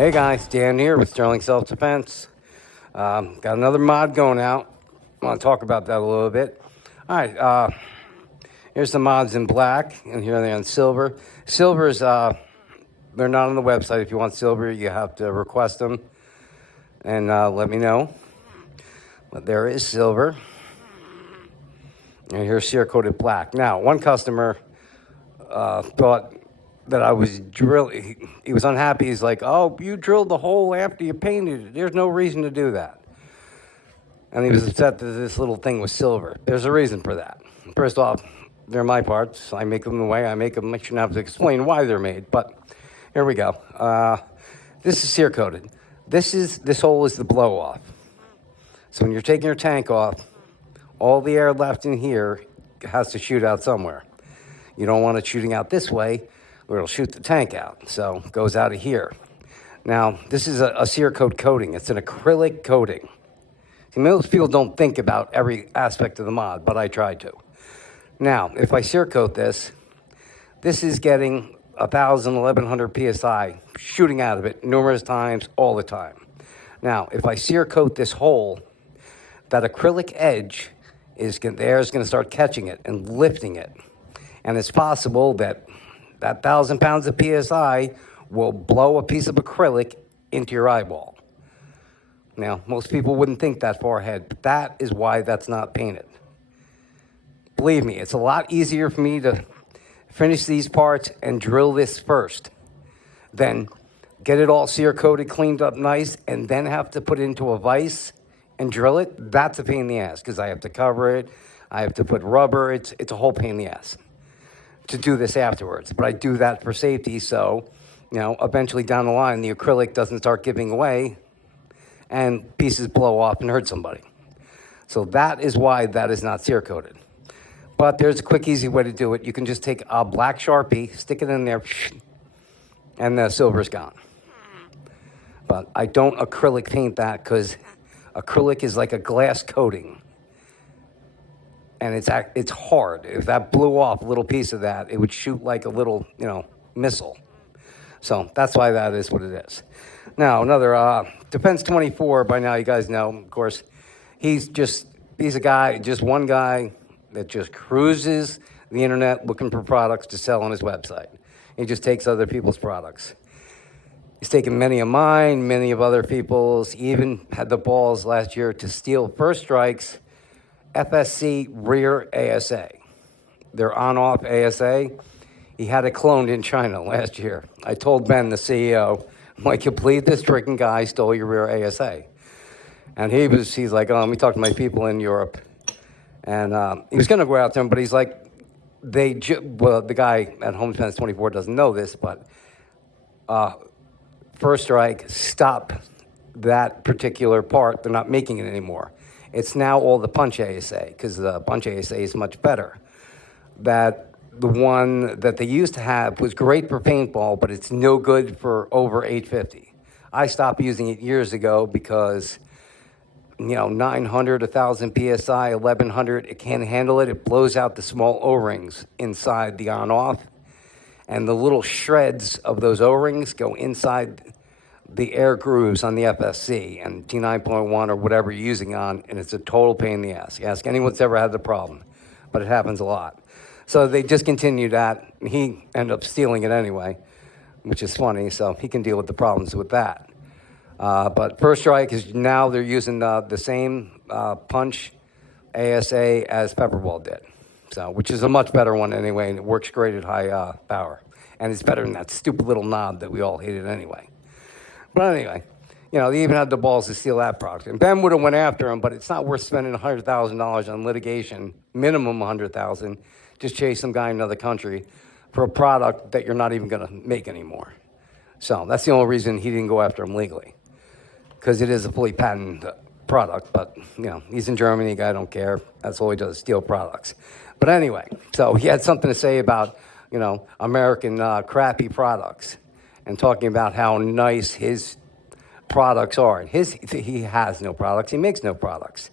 Hey guys, Dan here with Sterling Self Defense. Got another mod going out. I want to talk about that a little bit. All right, here's the mods in black, and here they're in silver. Silver's, they're not on the website. If you want silver, you have to request them and let me know. But there is silver. And here's clear-coated black. Now, one customer thought that I was drilling. He was unhappy. He's like, "Oh, you drilled the hole after you painted it. There's no reason to do that." And he was upset that this little thing was silver. There's a reason for that. First off, they're my parts. I make them the way I make them. I shouldn't have to explain why they're made. But here we go. This is clear coated. This hole is the blow off. So when you're taking your tank off, all the air left in here has to shoot out somewhere. You don't want it shooting out this way, or it'll shoot the tank out. So it goes out of here. Now, this is a Cerakote coating. It's an acrylic coating. See, most people don't think about every aspect of the mod, but I try to. Now, if I Cerakote this is getting 1,000, 1,100 PSI shooting out of it numerous times, all the time. Now, if I Cerakote this hole, that acrylic edge the air is going to start catching it and lifting it. And it's possible that 1,000 pounds of PSI will blow a piece of acrylic into your eyeball. Now, most people wouldn't think that far ahead, but that is why that's not painted. Believe me, it's a lot easier for me to finish these parts and drill this first than get it all Cerakoted, cleaned up nice, and then have to put it into a vise and drill it. That's a pain in the ass because I have to cover it. I have to put rubber. It's a whole pain in the ass to do this afterwards. But I do that for safety, so eventually down the line, the acrylic doesn't start giving away and pieces blow off and hurt somebody. So that is why that is not Cerakoted. But there's a quick, easy way to do it. You can just take a black Sharpie, stick it in there, and the silver's gone. But I don't acrylic paint that because acrylic is like a glass coating. And it's hard. If that blew off a little piece of that, it would shoot like a little, missile. So that's why that is what it is. Now, another, Defense 24, by now you guys know, of course, he's a guy, just one guy that just cruises the internet looking for products to sell on his website. He just takes other people's products. He's taken many of mine, many of other people's. He even had the balls last year to steal First Strike's FSC rear ASA. Their on-off ASA. He had it cloned in China last year. I told Ben, the CEO, I'm like, you believe this freaking guy stole your rear ASA? And he's like, let me talk to my people in Europe. And he was going to go out to him, but he's like, the guy at Home Defense 24 doesn't know this, but First Strike stopped that particular part. They're not making it anymore. It's now all the punch ASA, because the punch ASA is much better. That the one that they used to have was great for paintball, but it's no good for over 850. I stopped using it years ago because, 900, 1,000 PSI, 1,100, it can't handle it. It blows out the small O-rings inside the on-off, and the little shreds of those O-rings go inside the air grooves on the FSC and T9.1 or whatever you're using on, and it's a total pain in the ass. You ask anyone that's ever had the problem, but it happens a lot. So they discontinued that. He ended up stealing it anyway, which is funny, so he can deal with the problems with that. But First Strike is now they're using the same punch ASA as Pepperball did, so which is a much better one anyway, and it works great at high power. And it's better than that stupid little knob that we all hated anyway. But anyway, they even had the balls to steal that product. And Ben would have went after him, but it's not worth spending $100,000 on litigation, minimum $100,000, just chase some guy in another country for a product that you're not even going to make anymore. So that's the only reason he didn't go after him legally, because it is a fully patented product. But, he's in Germany, guy don't care. That's all he does, steal products. But anyway, so he had something to say about, American crappy products, and talking about how nice his products are. He has no products. He makes no products.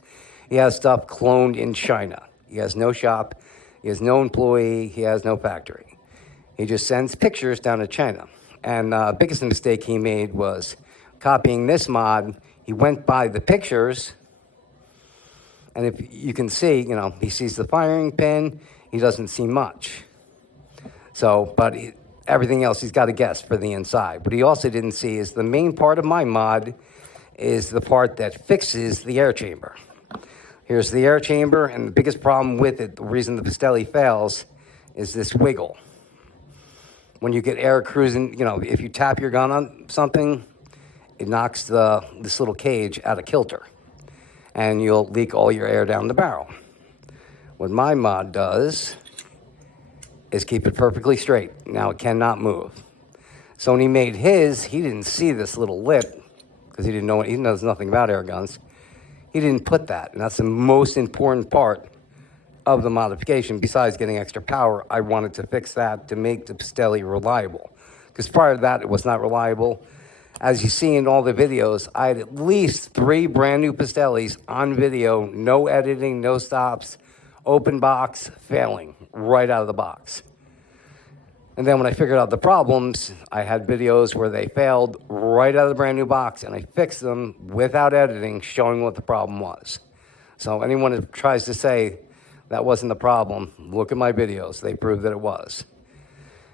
He has stuff cloned in China. He has no shop. He has no employee. He has no factory. He just sends pictures down to China. And biggest mistake he made was copying this mod. He went by the pictures, and if you can see, he sees the firing pin. He doesn't see much. So, but everything else he's got to guess for the inside. What he also didn't see is the main part of my mod is the part that fixes the air chamber. Here's the air chamber, and the biggest problem with it, the reason the Pistelle fails, is this wiggle. When you get air cruising, if you tap your gun on something, it knocks this little cage out of kilter, and you'll leak all your air down the barrel. What my mod does is keep it perfectly straight. Now it cannot move. So when he made his, he didn't see this little lip because he knows nothing about air guns. He didn't put that, and that's the most important part of the modification. Besides getting extra power, I wanted to fix that to make the Pistelle reliable. Because prior to that, it was not reliable. As you see in all the videos, I had at least 3 brand new Pistelles on video, no editing, no stops, open box, failing right out of the box. And then when I figured out the problems, I had videos where they failed right out of the brand new box, and I fixed them without editing, showing what the problem was. So anyone who tries to say that wasn't the problem, look at my videos. They prove that it was.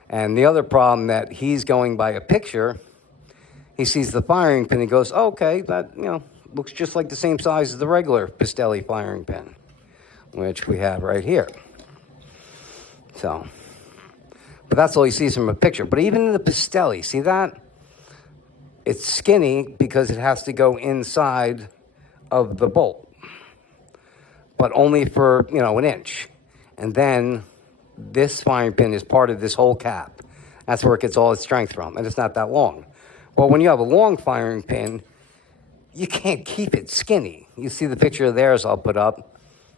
And the other problem that he's going by a picture, he sees the firing pin, he goes, oh, okay, that looks just like the same size as the regular Pistelle firing pin, which we have right here. So, but that's all he sees from a picture. But even in the Pistelle, see that? It's skinny because it has to go inside of the bolt, but only for, an inch. And then this firing pin is part of this whole cap. That's where it gets all its strength from, and it's not that long. But when you have a long firing pin, you can't keep it skinny. You see the picture of theirs I'll put up.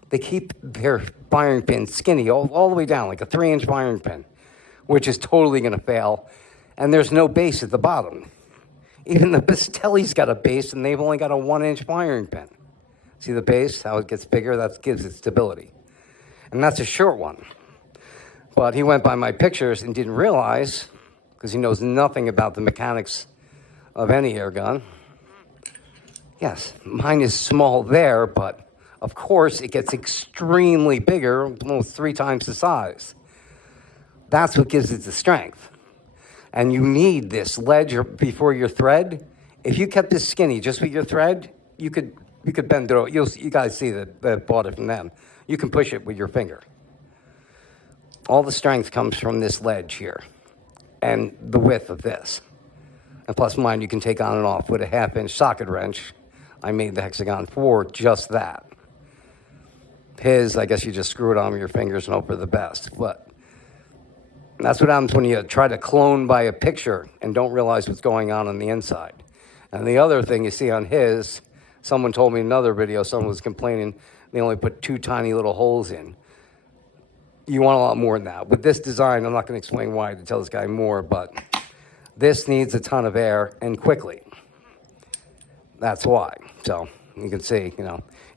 They keep their firing pin skinny all the way down, like a 3-inch firing pin, which is totally going to fail. And there's no base at the bottom. Even the Pistelle's got a base, and they've only got a 1-inch firing pin. See the base, how it gets bigger? That gives it stability. And that's a short one. But he went by my pictures and didn't realize, because he knows nothing about the mechanics of any air gun. Yes, mine is small there, but of course it gets extremely bigger, almost 3 times the size. That's what gives it the strength. And you need this ledge before your thread. If you kept this skinny just with your thread, you could bend it over. You guys see that bought it from them. You can push it with your finger. All the strength comes from this ledge here and the width of this. And plus mine you can take on and off with a 1/2-inch socket wrench. I made the Hexagon for just that. His, I guess you just screw it on with your fingers and hope for the best. But that's what happens when you try to clone by a picture and don't realize what's going on the inside. And the other thing you see on his, someone told me in another video, someone was complaining they only put 2 tiny little holes in. You want a lot more than that. With this design, I'm not going to explain why to tell this guy more, but this needs a ton of air and quickly. That's why. So you can see,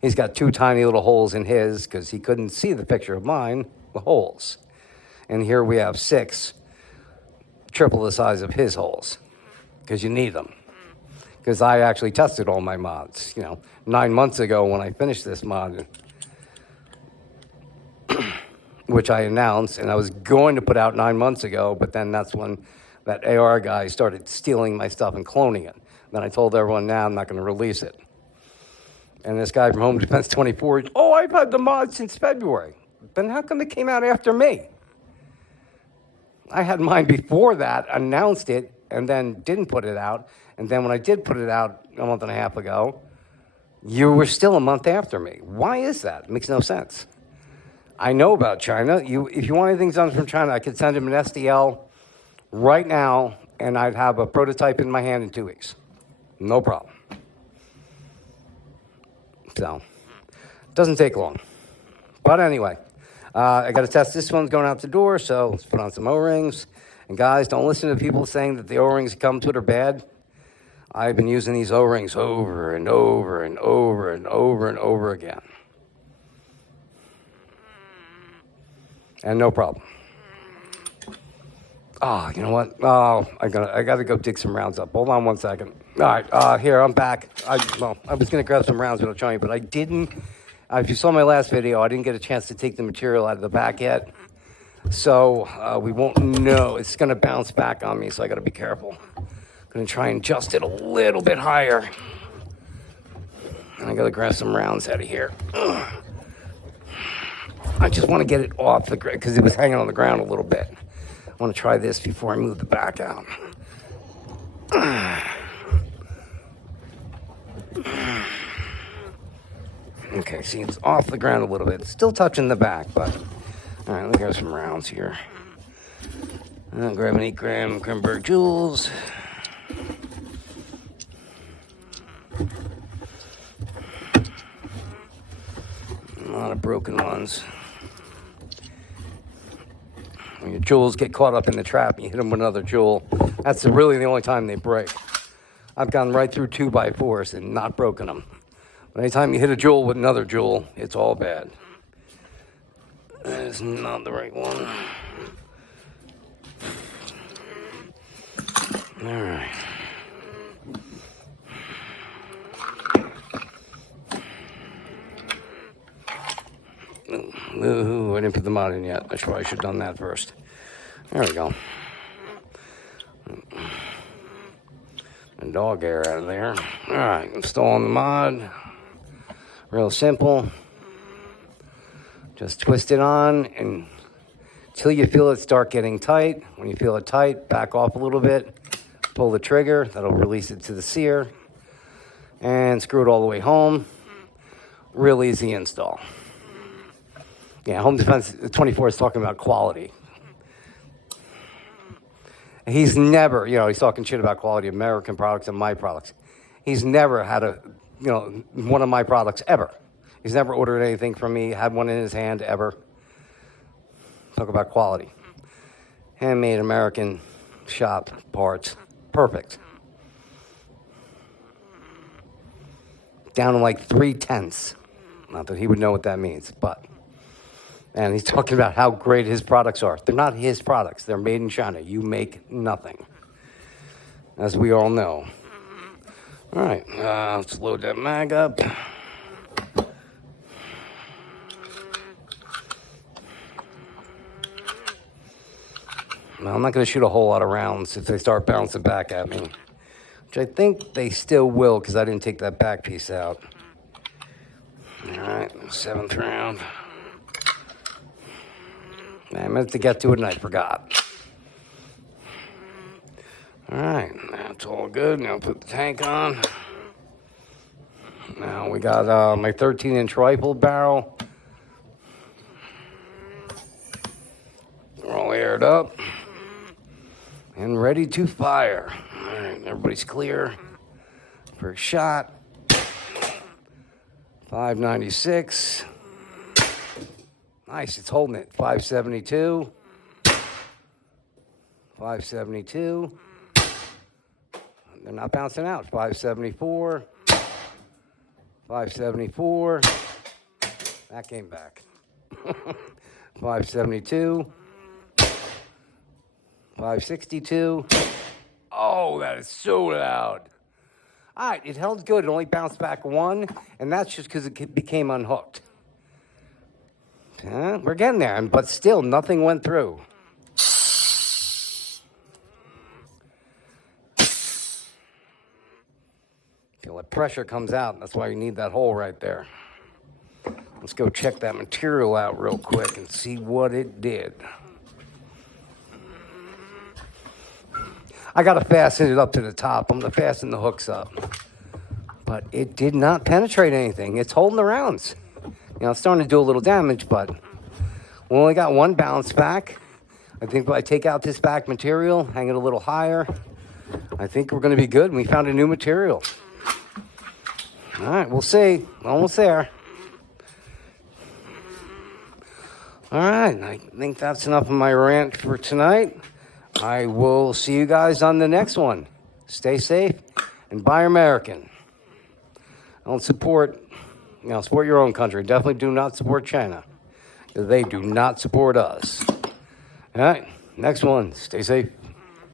he's got 2 tiny little holes in his because he couldn't see the picture of mine, the holes. And here we have 6, triple the size of his holes, because you need them. Because I actually tested all my mods, 9 months ago when I finished this mod, which I announced, and I was going to put out 9 months ago, but then that's when that AR guy started stealing my stuff and cloning it. Then I told everyone, now I'm not going to release it. And this guy from Home Defense 24, oh, I've had the mod since February. Then how come it came out after me? I had mine before that, announced it, and then didn't put it out. And then when I did put it out a month and a half ago, you were still a month after me. Why is that? It makes no sense. I know about China. If you want anything done from China, I could send him an STL right now, and I'd have a prototype in my hand in 2 weeks. No problem. So, it doesn't take long. But anyway, I got to test this one's going out the door, so let's put on some O-rings. And guys, don't listen to people saying that the O-rings that come to it are bad. I've been using these O-rings over and over and over and over and over again. And no problem. Oh, you know what? Oh, I gotta go dig some rounds up. Hold on 1 second. All right, here I'm back. I was gonna grab some rounds, but I'll show you, but I didn't. If you saw my last video, I didn't get a chance to take the material out of the back yet, so we won't know. It's gonna bounce back on me, so I gotta be careful. I'm gonna try and adjust it a little bit higher. And I gotta grab some rounds out of here. Ugh. I just want to get it off the ground because it was hanging on the ground a little bit. I want to try this before I move the back out. Okay, see, it's off the ground a little bit. It's still touching the back, but... All right, let me grab some rounds here. I'll grab an 8-gram Kronberg Jewels. A lot of broken ones. When your jewels get caught up in the trap and you hit them with another jewel, that's really the only time they break. I've gone right through 2x4s and not broken them. But anytime you hit a jewel with another jewel, it's all bad. That is not the right one. All right. Ooh, I didn't put the mod in yet. I probably should have done that first. There we go. And dog air out of there. All right, installing the mod. Real simple. Just twist it on and until you feel it start getting tight. When you feel it tight, back off a little bit. Pull the trigger. That'll release it to the sear. And screw it all the way home. Real easy install. Yeah, Home Defense 24 is talking about quality. He's never, he's talking shit about quality of American products and my products. He's never had one of my products ever. He's never ordered anything from me, had one in his hand ever. Talk about quality. Handmade American shop parts. Perfect. Down to like 3/10. Not that he would know what that means, but. And he's talking about how great his products are. They're not his products. They're made in China. You make nothing, as we all know. All right, let's load that mag up. Now, I'm not going to shoot a whole lot of rounds if they start bouncing back at me, which I think they still will because I didn't take that back piece out. All right, 7th round. I meant to get to it and I forgot. All right, that's all good. Now put the tank on. Now we got my 13-inch rifle barrel. We're all aired up and ready to fire. All right, everybody's clear. First shot. 596. Nice, it's holding it. 572. 572. They're not bouncing out. 574. 574. That came back. 572. 562. Oh, that is so loud. All right, it held good. It only bounced back one, and that's just because it became unhooked. We're getting there, but still, nothing went through. Feel that pressure comes out. That's why you need that hole right there. Let's go check that material out real quick and see what it did. I got to fasten it up to the top. I'm going to fasten the hooks up. But it did not penetrate anything. It's holding the rounds. It's starting to do a little damage, but we only got one bounce back. I think if I take out this back material, hang it a little higher, I think we're going to be good. We found a new material. All right, we'll see. Almost there. All right, I think that's enough of my rant for tonight. I will see you guys on the next one. Stay safe and buy American. Don't support your own country. Definitely do not support China. They do not support us. All right, Next one. Stay safe.